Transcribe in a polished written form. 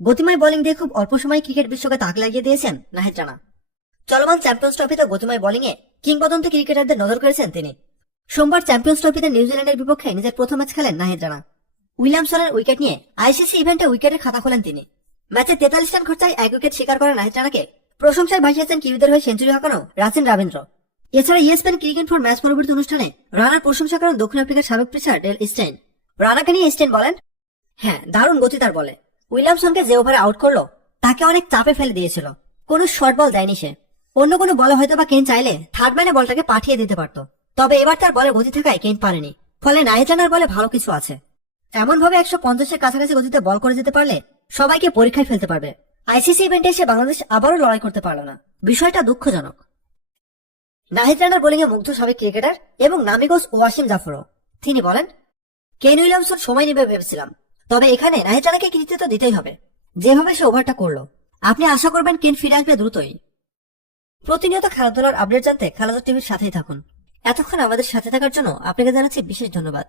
গতিময় bowling দিয়ে খুব অল্প সময় ক্রিকেট বিশ্বকে তাক লাগিয়ে দিয়েছেন নাহিদ রানা। চলমান চ্যাম্পিয়ন্স ট্রফিতে গতিময় বোলিং এ কিংবদন্তি ক্রিকেটারদের নজর করেছেন তিনি। সোমবার চ্যাম্পিয়ন্স ট্রফিতে নিউজিল্যান্ডের বিপক্ষে নিজের প্রথম ম্যাচ খেলেন নাহিদ রানা। উইলিয়ামসনের উইকেট নিয়ে আইসিসি ইভেন্টে উইকেটের খাতা খোলেন তিনি। ম্যাচে 43 রান খরচায় 1 উইকেট শিকার করা নাহিদ রানাকে প্রশংসায় ভাসিয়েছেন কিউইদের হয়ে সেঞ্চুরি হাঁকানো রাচিন রবীন্দ্র। এছাড়া ইএসপিএন ক্রিকেট ফর ম্যাচ পরবর্তী অনুষ্ঠানে রানার প্রশংসা করেন দক্ষিণ আফ্রিকার সাবেক পেসার ডেল স্টেইন। রানাকে নিয়ে স্টেইন বলেন, হ্যাঁ, দারুণ গতি তার বলে। উইলিয়ামসনকে যে ওভারে আউট করলো তাকে অনেক চাপে ফেলে দিয়েছিল। কোনো শর্ট বল দেয়নি সে। অন্য কোনো বলে হয়তো বা কেন চাইলে থার্ড ম্যানে বলটাকে পাঠিয়ে দিতে পারত, তবে এবার তার বলে গতি থাকায় কেন পারেনি। ফলে নাহিদ রানার বলে ভালো কিছু আছে। এমন ভাবে 150-এর কাছাকাছি গতিতে বল করে যেতে পারলে সবাইকে পরীক্ষায় ফেলতে পারবে। আইসিসি ইভেন্টে এসে বাংলাদেশ আবারও লড়াই করতে পারল না, বিষয়টা দুঃখজনক। নাহিদ রানার বোলিংয়ে মুগ্ধ সাবেক ক্রিকেটার এবং নামিগোস ওয়াসিম জাফরও। তিনি বলেন, কেন উইলিয়ামসন সময় নেবে ভেবেছিলাম, তবে এখানে নাহিদ রানাকে কৃতিত্ব দিতেই হবে। যেভাবে সে ওভারটা করলো, আপনি আশা করবেন কেন ফিরে আসবে দ্রুতই। প্রতিনিয়ত খেলাধুলার আপডেট জানতে খেলাধুলা টিভির সাথেই থাকুন। এতক্ষণ আমাদের সাথে থাকার জন্য আপনাকে জানাচ্ছি বিশেষ ধন্যবাদ।